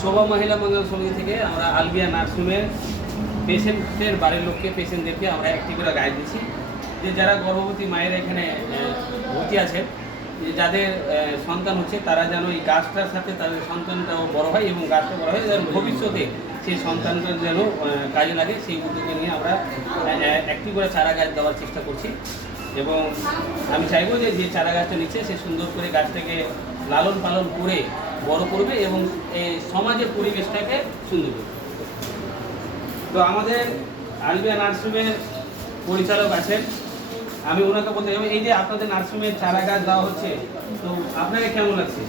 শোভা মহিলা মঙ্গল সমিতি থেকে আমরা আলবিয়া নার্সিংহোমের পেশেন্টের বাড়ির লোককে পেশেন্টদেরকে আমরা একটি করে গাইড দিচ্ছি যে যারা গর্ভবতী মায়ের এখানে ভর্তি আছে যাদের সন্তান হচ্ছে তারা যেন এই গাছটার সাথে তাদের সন্তানটাও বড় হয় এবং গাছটা বড় হয় যেন ভবিষ্যতে সেই সন্তানটা যেন কাজে লাগে সেই উদ্যোগে নিয়ে আমরা একটি করে চারা গাছ দেওয়ার চেষ্টা করছি এবং আমি চাইবো যে যে চারা গাছটা নিচ্ছে সে সুন্দর করে গাছটাকে লালন পালন করে বড় করবে এবং এই সমাজের পরিবেশটাকে সুন্দর করবে। তো আমাদের আলবিয়া নার্সিংহোমের পরিচালক আছেন, আমি ওনাকে বলতে চাইব এই যে আপনাদের নার্সিংহোমের চারা গাছ দেওয়া হচ্ছে তো আপনাকে কেমন লাগছে?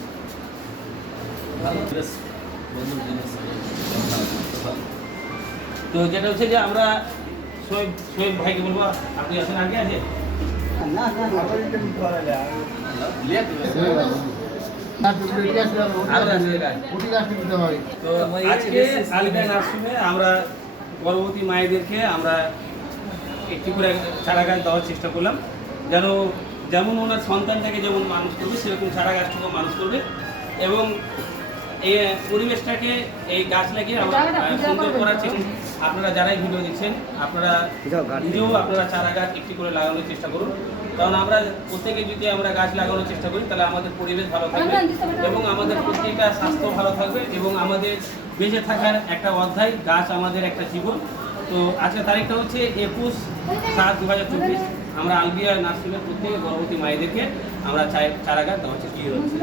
তো যেটা হচ্ছে যে আমরা সোহেব ভাইকে বলবো আপনি আছেন আগে আছে তো আজকে আলবিয়া নার্সিংহোমে আমরা গর্ভবতী মায়েদেরকে আমরা একটি করে চারা গাছ দেওয়ার চেষ্টা করলাম যেন যেমন ওনার সন্তানটাকে যেমন মানুষ করবে সেরকম চারা গাছটাকেও মানুষ করবে এবং এই পরিবেশটাকে এই গাছ লাগিয়ে আমরা সুন্দর করার চেষ্টা। আপনারা যারাই ভিডিও দেখছেন আপনারা নিজেও আপনারা চারা গাছ একটি করে লাগানোর চেষ্টা করুন, কারণ আমরা প্রত্যেকে যদি আমরা গাছ লাগানোর চেষ্টা করি তাহলে আমাদের পরিবেশ ভালো থাকবে এবং আমাদের প্রত্যেকটা স্বাস্থ্য ভালো থাকবে এবং আমাদের বেঁচে থাকার একটা অধ্যায় গাছ আমাদের একটা জীবন। তো আজকের তারিখটা হচ্ছে 21/7/2024। আমরা আলবিয়া নার্সিংহোমের প্রত্যেক গর্ভবতী মায়েদেরকে আমরা চারা গাছ দেওয়ার চেষ্টা করছি।